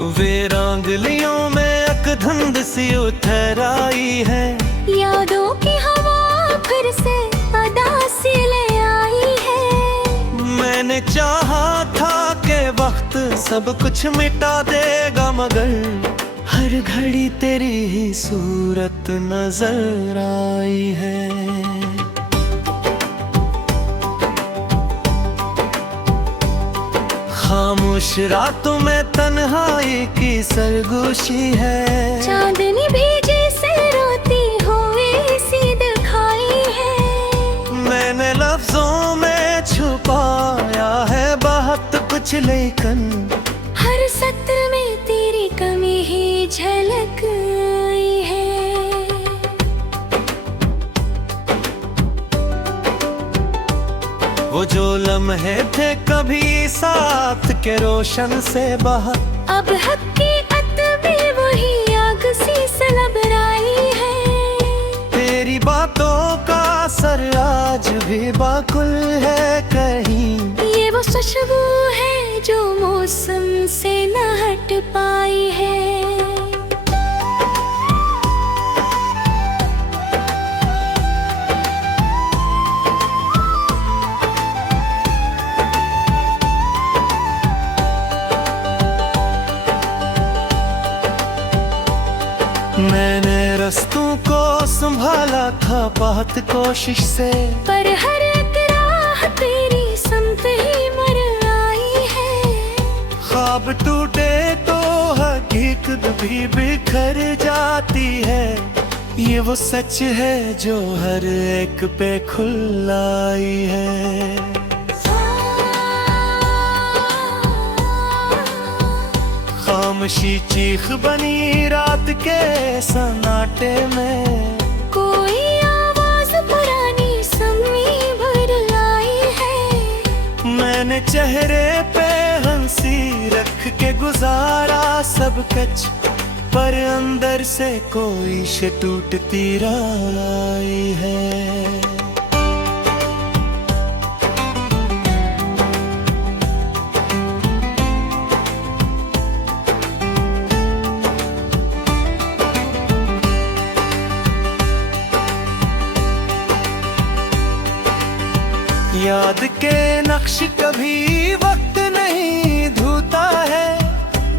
वीरांगलियों में अकधुंध सी उतर आई है। यादों की हवा फिर से अदा सी ले आई है। मैंने चाहा था कि वक्त सब कुछ मिटा देगा, मगर हर घड़ी तेरी ही सूरत नजर आई है। खामोश रातों में तन्हाई की सरगोशी है। चांदनी भीजी से रोती हुई सी दिखाई है। मैंने लफ्जों में छुपाया है बहुत कुछ, लेकिन हर सत्र में तेरी कमी ही झलक आई है। वो जो लम्हे थे कभी साथ के रोशन से बाहर, अब हकीकत में वही आग सी सलब आई है। तेरी बातों का असर आज भी बाकुल है कहीं। ये वो खुशबू है जो मौसम से न हट पाई है। मैंने रस्तों को संभाला था बहुत कोशिश से, पर हर एक राह तेरी समत ही मर आई है। ख्वाब टूटे तो हकीकत भी बिखर जाती है। ये वो सच है जो हर एक पे खुल आई है। खामोशी चीख बनी रात के सन्नाटे में, कोई आवाज पुरानी समी भर आई है। मैंने चेहरे पे हंसी रख के गुजारा सब कुछ, पर अंदर से कोई से टूटती आई है। याद के नक्श कभी वक्त नहीं धोता है।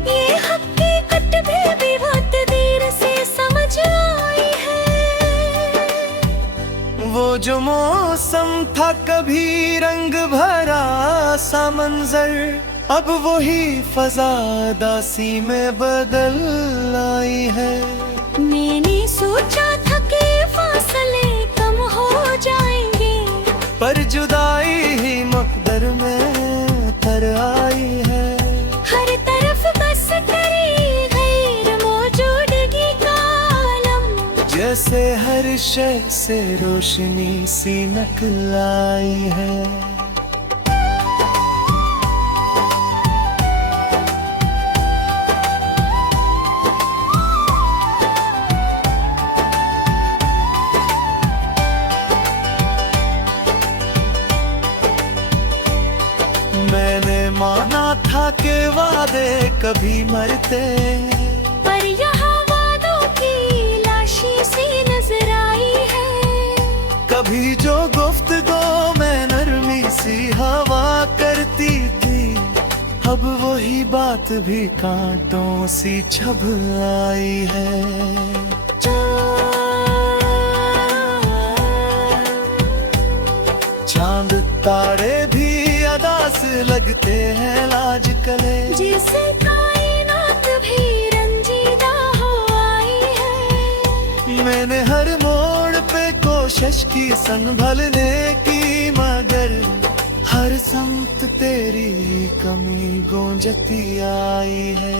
ये हकीकत भी बहुत देर से समझ आई है। वो जो मौसम था कभी रंग भरा सा मंजर, अब वही फजा दासी में बदल आई है। मैंने सोचा था कि फासले कम हो जाएंगे, पर जुदाई ही मकदर में तर आई है। हर तरफ बस तेरी गैर मौजूदगी का आलम, जैसे हर शय से रोशनी सी निकल आई है। मैंने माना था कि वादे कभी मरते, पर यहाँ वादों की लाशी सी नजर आई है। कभी जो गुफ्तगू में नरमी सी हवा करती थी, अब वही बात भी कांटों सी छब आई है। चांद तारे भी अदा से लगते हैं लाज कले, जिसे कायनात भी रंजीदा हो आई है। मैंने हर मोड़ पे कोशिश की संभलने की, मगर हर समत तेरी कमी गूंजती आई है।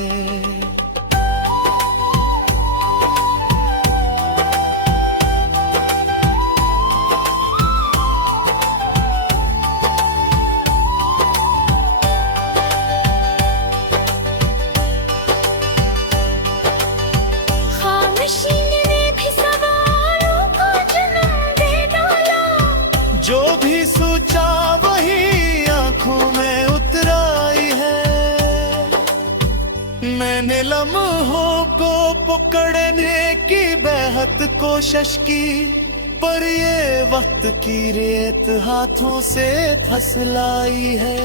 जो भी सोचा वही आंखों में उतर आई है। मैंने लम्हों को पकड़ने की बेहद कोशिश की, पर ये वक्त की रेत हाथों से फसलाई है।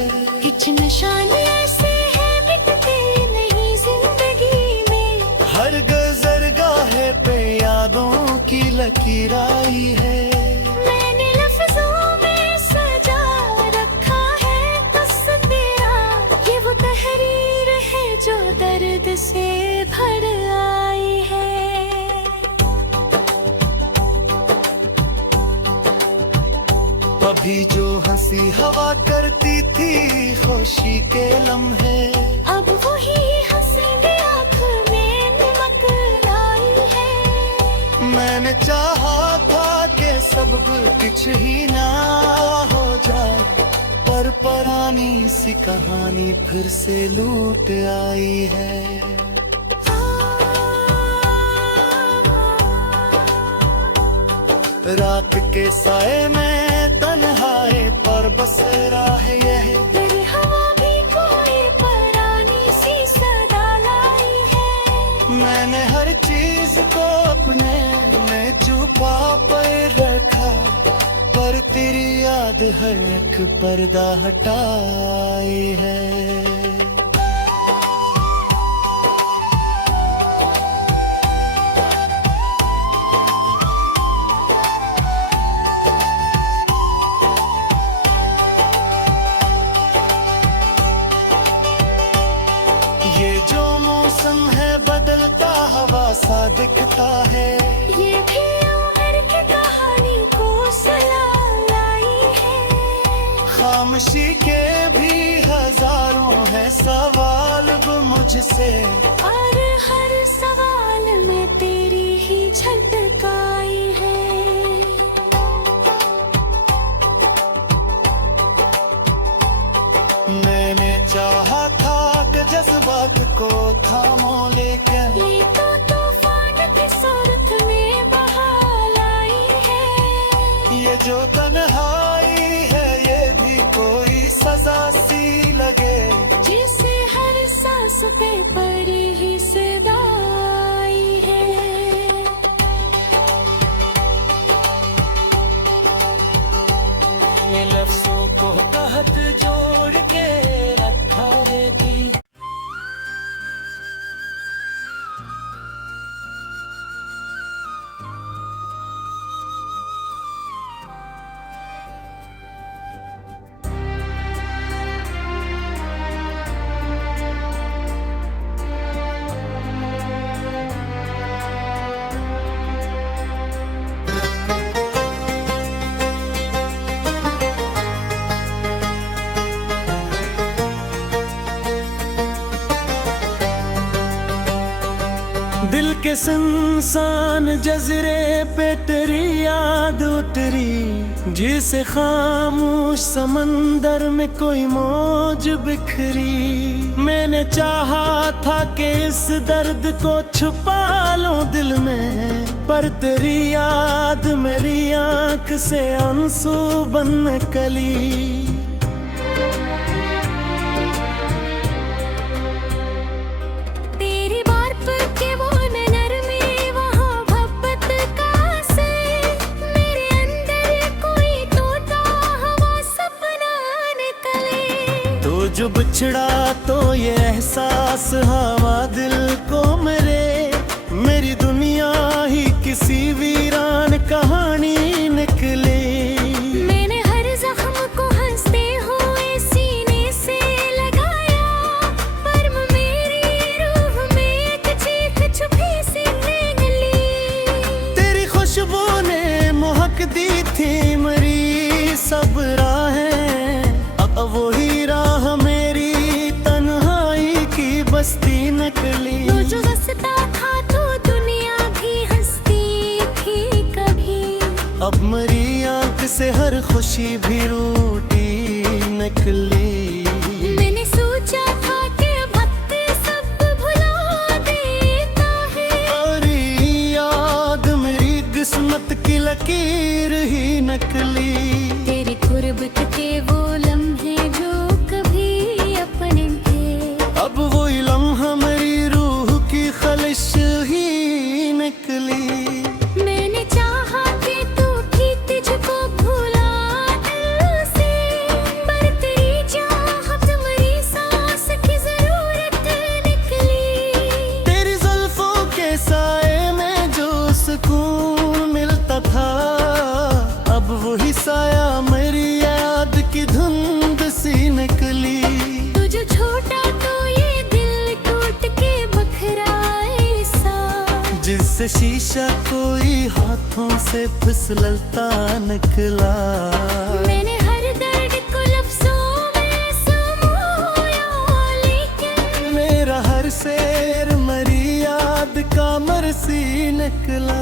कुछ निशान ऐसे हैं मिटते नहीं जिंदगी में, हर गुज़रगाह पे यादों की लकीर आई है। मैंने लफ्जों में सजा रखा है बस तेरा, ये वो तहरीर है जो दर्द से भर आई है। अभी जो हंसी हवा करती थी खुशी के लम्हे, अब वही हंसी आँख में नमक लाई है। मैंने चाहा था कि सब कुछ ही ना हो जाए, पर पुरानी सी कहानी फिर से लूट आई है। रात के साए में तन्हाई पर बस राह यह, फिर हवा भी कोई पुरानी सी सदा लाई है। मैंने हर चीज को अपने में छुपा पर रखा, पर तेरी याद हर एक पर्दा हटाई है। ये जो मौसम है बदलता हवा सा दिखता है, ये भी उम्र की कहानी को सला लाई है। खामोशी के भी हजारों हैं सवाल वो मुझसे, और हर सवाल में तेरी ही झटकाई है। मैंने चाहा था कि जज्बात को थामो, लेकिन ये तो तूफान की सूरत में बहा लाई है। ये जो तन्हाई है ये भी कोई सजा सी लगे, जिसे हर सांस पे पड़ी ही सदाई है। ये लफ्जों को कहत जोड़ के रखा रेती। दिल के सुनसान जज़ीरे पे तेरी याद उतरी, जिसे खामोश समंदर में कोई मौज बिखरी। मैंने चाहा था कि इस दर्द को छुपा लूं दिल में, पर तेरी याद मेरी आंख से आंसू बन निकली। जो बिछड़ा तो ये एहसास हवा दिल को मेरी दुनिया ही किसी वीरान कहानी निकली। मैंने हर जख्म को हंसते हुए सीने से लगाया, पर मेरी रूह में एक चीख छुपी सी निकली। तेरी खुशबू ने महक दी थी मेरी सब राहें, अब वही राह मेरी तन्हाई की बस्ती निकली। तू जो हंसता था तो दुनिया भी हंसती थी कभी, अब मेरी आंख से हर खुशी भी रूठी निकली। मैंने सोचा था कि वक्त सब भुला देता है, और याद मेरी किस्मत की लकीर ही नकली। तेरे कुर्ब के वो लम्हे जो कभी अपने थे, अब वही लम्हा मेरी जैसे शीशा कोई हाथों से फिसलता निकला। मैंने हर दर्द को लफ्जों में समोया, लेकिन मेरा हर शेर मरी याद का मरसी निकला।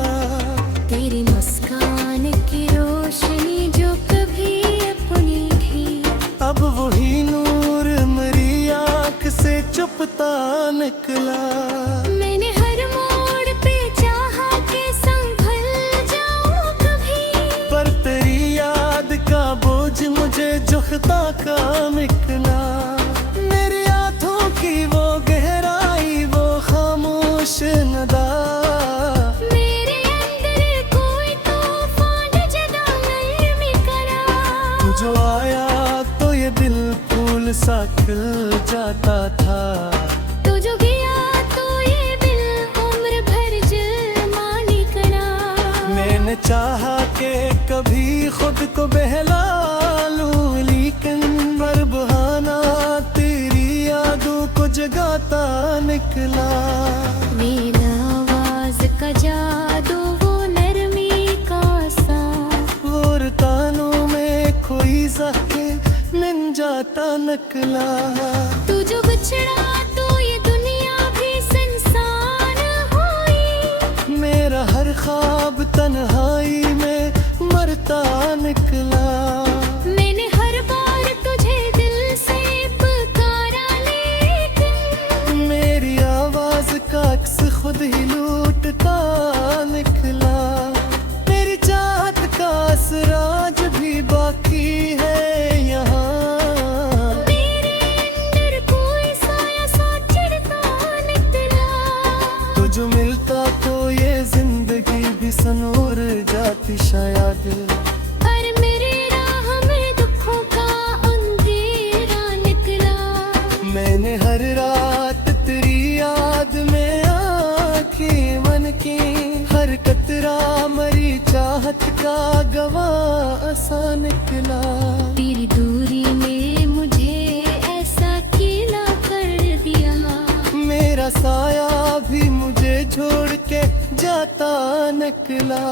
तेरी मुस्कान की रोशनी जो कभी अपनी थी, अब वही नूर मेरी आँख से चुपता निकला। मैंने हर मोड़ पे चाहा कि संभल जाऊं कभी, पर तेरी याद का बोझ मुझे जुख्ता का निकला। मेरी आँखों की वो गहराई, वो खामोश नदा, मेरे अंदर कोई तूफान जदा नरमी करा। जो आया तो ये दिल फूल सा खिल जाता था। तू जो गया तो ये दिल उम्र भर जलमानी करा। मैंने चाहा कि कभी खुद को बहला लूं, लेकिन हर बहाना तेरी यादों को जगाता निकला। मेरा आवाज का जादू, वो नरमी का साथ, और तानों में कोई ज़ाके मिल जाता निकला। तू जो बिछड़ा तो ये दुनिया भी संसान हुई। मेरा हर ख्वाब तन्हाई में मरता निकला। मैंने हर बार तुझे दिल से पुकारा, लेकिन मेरी आवाज का अक्स खुद ही लूटता निकला। तेरी चाहत का असराज भी बाकी है यहाँ। मेरे अंदर कोई साया सा चिढ़ता निकला। तो जो मिलता तो ये जिंदगी भी सनूर जाती शायद। पर मेरे राह में दुखों का अंधेरा निकला। मैंने हर रात तेरी याद में आँखें मन की, हर कतरा मरी चाहत का गवाह सा निकला। तेरी दूरी ने मुझे ऐसा अकेला कर दिया। मेरा साया भी मुझे छोड़ के जाता निकला।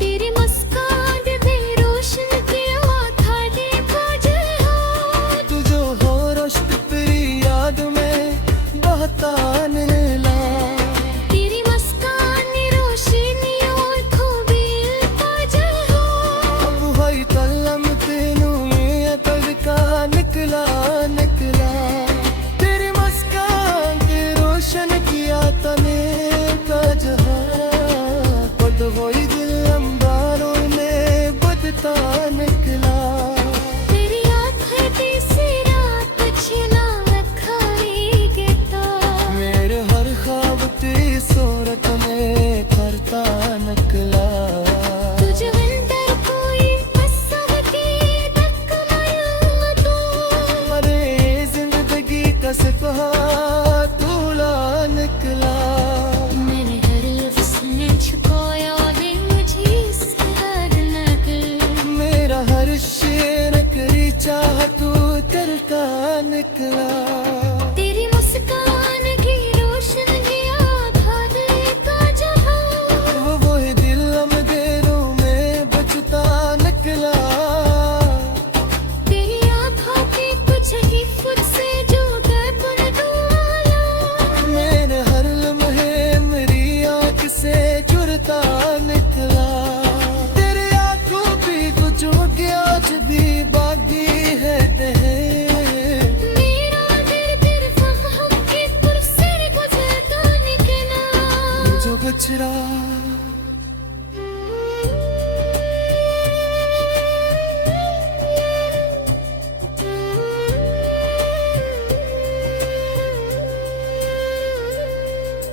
तेरी मुस्कान भी रोशन किया था देखा जहाँ। तू जो हो रश्क तेरी याद में बहता निकला। तेरी मुस्कान ने रोशनी और खूबी का जहाँ। अब वही तलम तेनू ये तड़का निकला निकला। तेरी मुस्कान के रोशन किया तने का जहां, खुद वही दिल अंबारों में बदता निकला। तेरी आँखें तीसरी रात छिना खाई गेता। मेरे हर ख्वाब तेरी सूरत में करता निकला। तुझ अंदर कोई कसम की धक मारूंगा तू। मरे जिंदगी का सिपहा तूला निकला। मैंने हर लफ्ज़ में छुपाया है मुझे से हर नकल। मेरा हर शेर करी चाह तू करता निकला। तेरी मुस्कान की रोशनी आधार का जहां। वो ही दिल अंधेरों में बचता निकला। तेरी आँखों की कुछ ही खुद से जो गैबन दुआला। मेरे हर लम्हे मेरी आँख से जुड़ता निकला। तेरी आँखों भी कुछ हो गया आज भी बाकी है मेरा दिल फिर फ़हम की पुरसर गुज़रता निकला। जो बचड़ा।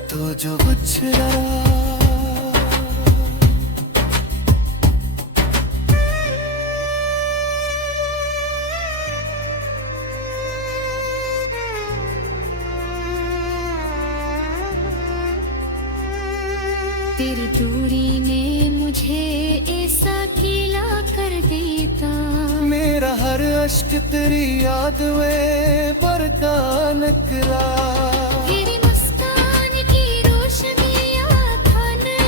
तो जो बचड़ा। तेरी दूरी ने मुझे ऐसा अकेला कर देता। मेरा हर अश्क तेरी याद में बरका निकला। तेरी मुस्कान की रोशनी आँखों ने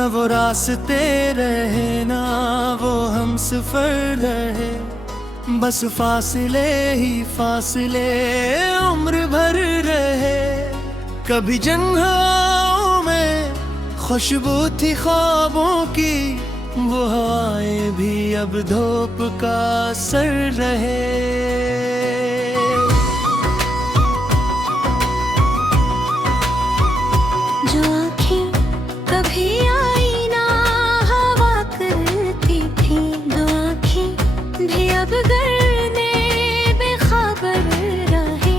न वो रास्ते रहे ना वो हम सफर रहे, बस फासले ही फासले उम्र भर रहे। कभी जंगलों में खुशबू थी ख्वाबों की, वो हवाएं भी अब धूप का असर रहे। जो आँखें कभी आई ना हवा करती थी, दो आँखें भी अब गरने बेखबर रहे।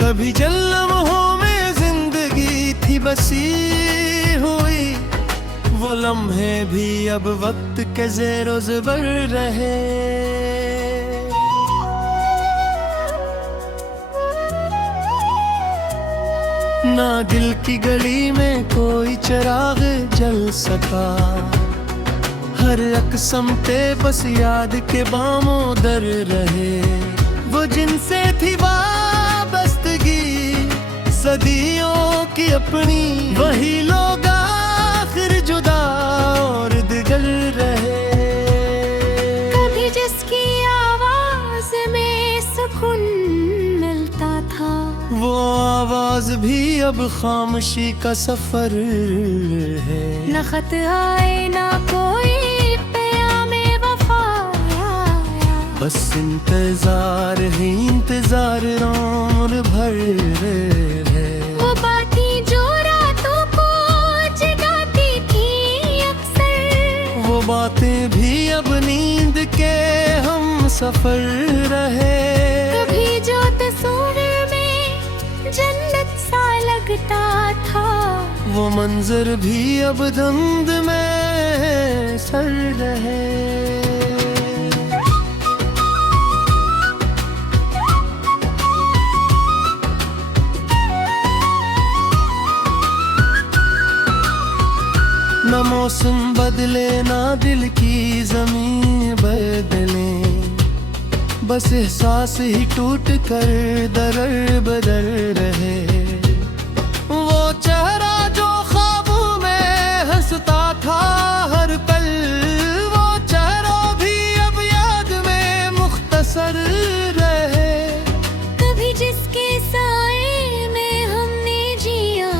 कभी जल लम्हों में जिंदगी थी बसी हुई, वो लम्हे भी अब वक्त के ज़ेरो ज़बर रहे। ना दिल की गली में कोई चिराग जल सका, हर एक समते बस याद के बामों दर रहे। वो जिनसे थी वाबस्तगी सदियों की अपनी, वही लोग आखिर जुदा और दिगल रहे। कभी जिसकी आवाज में सुकून मिलता था, वो आवाज भी अब खामोशी का सफर है। न खत आए ना कोई प्यामे वफा आया, बस इंतजार ही इंतजार उम्र भर है। वो बातें जो रातों को जगाती थी अक्सर, वो बातें भी अब नींद के हम सफर रहे। कभी जो तस्वीर में जन्नत सा लगता था, वो मंजर भी अब धुंध में सर रहे। न मौसम बदले ना दिल की जमीन बदले, बस एहसास ही टूट कर दर बदर रहे। वो चेहरा जो ख्वाबों में हंसता था हर पल, वो चेहरा भी अब याद में मुख्तसर रहे। कभी जिसके साए में हमने जिया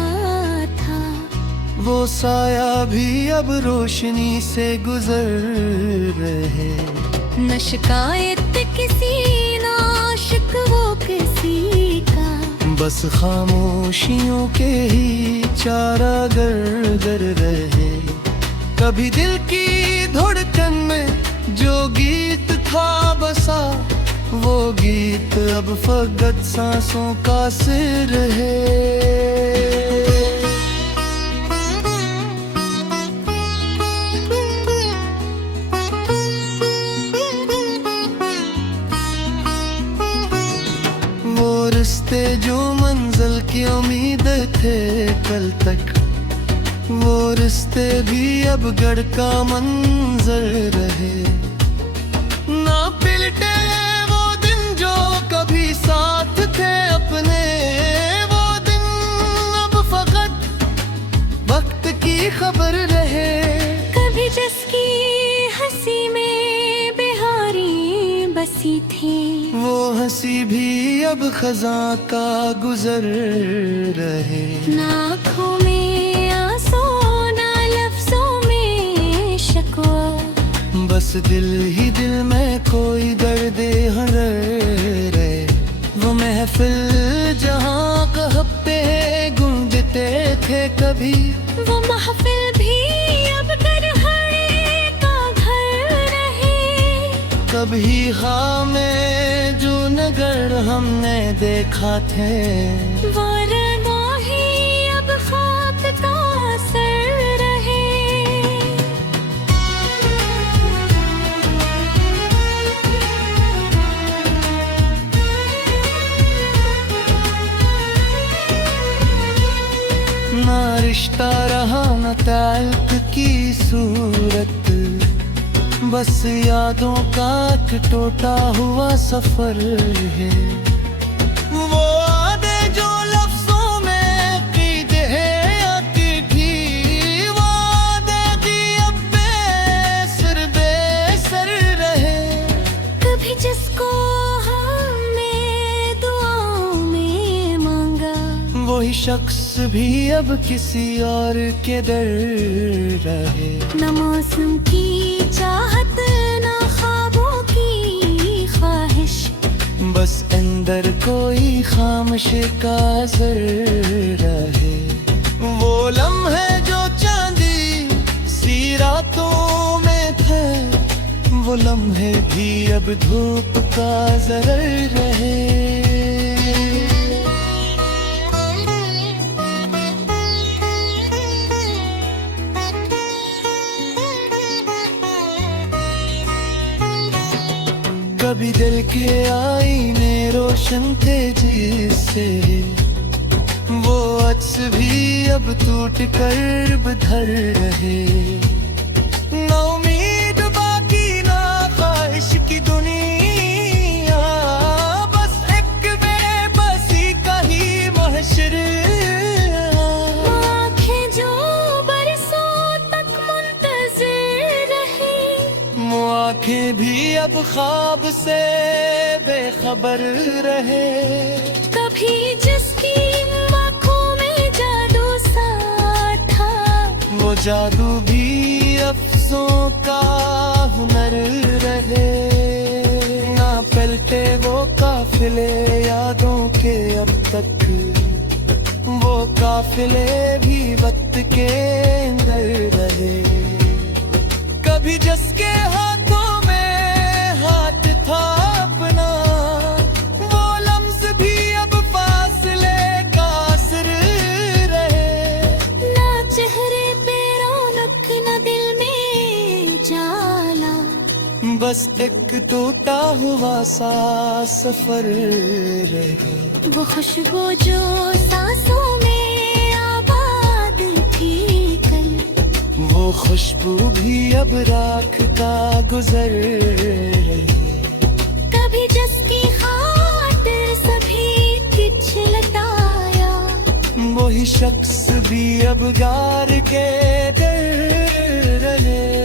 था, वो साया भी अब रोशनी से गुजर रहे। न शिकायत किसी ना शिकवो किसी का, बस खामोशियों के ही चारा गर गर रहे। कभी दिल की धड़कन में जो गीत था बसा, वो गीत अब फकत सांसों का सिर है। रिश्ते जो मंजिल की उम्मीद थे कल तक, वो रिश्ते भी अब गढ़ का मंजर रहे। ना पिलटे वो दिन जो कभी साथ थे अपने, वो दिन अब फकत वक्त की खबर रहे। कभी जिसकी हंसी में बिहारी बसी थी, वो हंसी भी अब खजा का गुजर रहे। ना आँखों में आंसू ना लफ्जों में शकवा, बस दिल ही दिल में कोई दर्द हर रहे। वो महफिल जहाँ कहते गूंजते थे कभी, वो महफिल भी अब गरहड़े का घर रहे। कभी हाँ में जो नगर हमने देखा थे, वो रंगोही अब खाक का असर रहे। ना रिश्ता रहा न ताल्लुक की सूरत, बस यादों का एक टूटा हुआ सफर है। वो आदे जो लफ्जों में कीदे आती थी, वो जिसको हमने दुआओं में मांगा, वही शख्स भी अब किसी और के दर रहे। न मौसम की चाहत न ख्वाबों की ख्वाहिश, बस अंदर कोई खामोश का असर रहे। वो लम्हे जो चांदी सी रातों में थे, वो लम्हे भी अब धूप का जरर रहे। कभी दिल के आईने रोशन थे जिससे, वो अक्स भी अब टूट कर बधर रहे। ना उम्मीद बाकी ना ख्वाहिश की दुनिया, बस एक बेबसी का ही महशर। आँखें जो बरसों तक मुंतज़िर रही, वो आँखें भी अब ख्वाब से बेखबर रहे। कभी जिसकी आँखों में जादू सा था, वो जादू भी अफ्सों का हुनर रहे। ना पलटे वो काफिले यादों के अब तक, वो काफिले भी वक्त के अंदर रहे। कभी जिसके हाथों में हाथ था अपना, वो लम्स भी अब फासले का असर रहे। ना चेहरे पे रौनक न दिल में जाला, बस एक टूटा हुआ सा सफर रहे। वो खुशबू जो सांसों में आबाद थी कल, वो खुशबू भी अब राख का गुजर रही। कभी जिसकी खातिर सभी किछ लटाया, वही शख्स भी अब गार के दर रहे।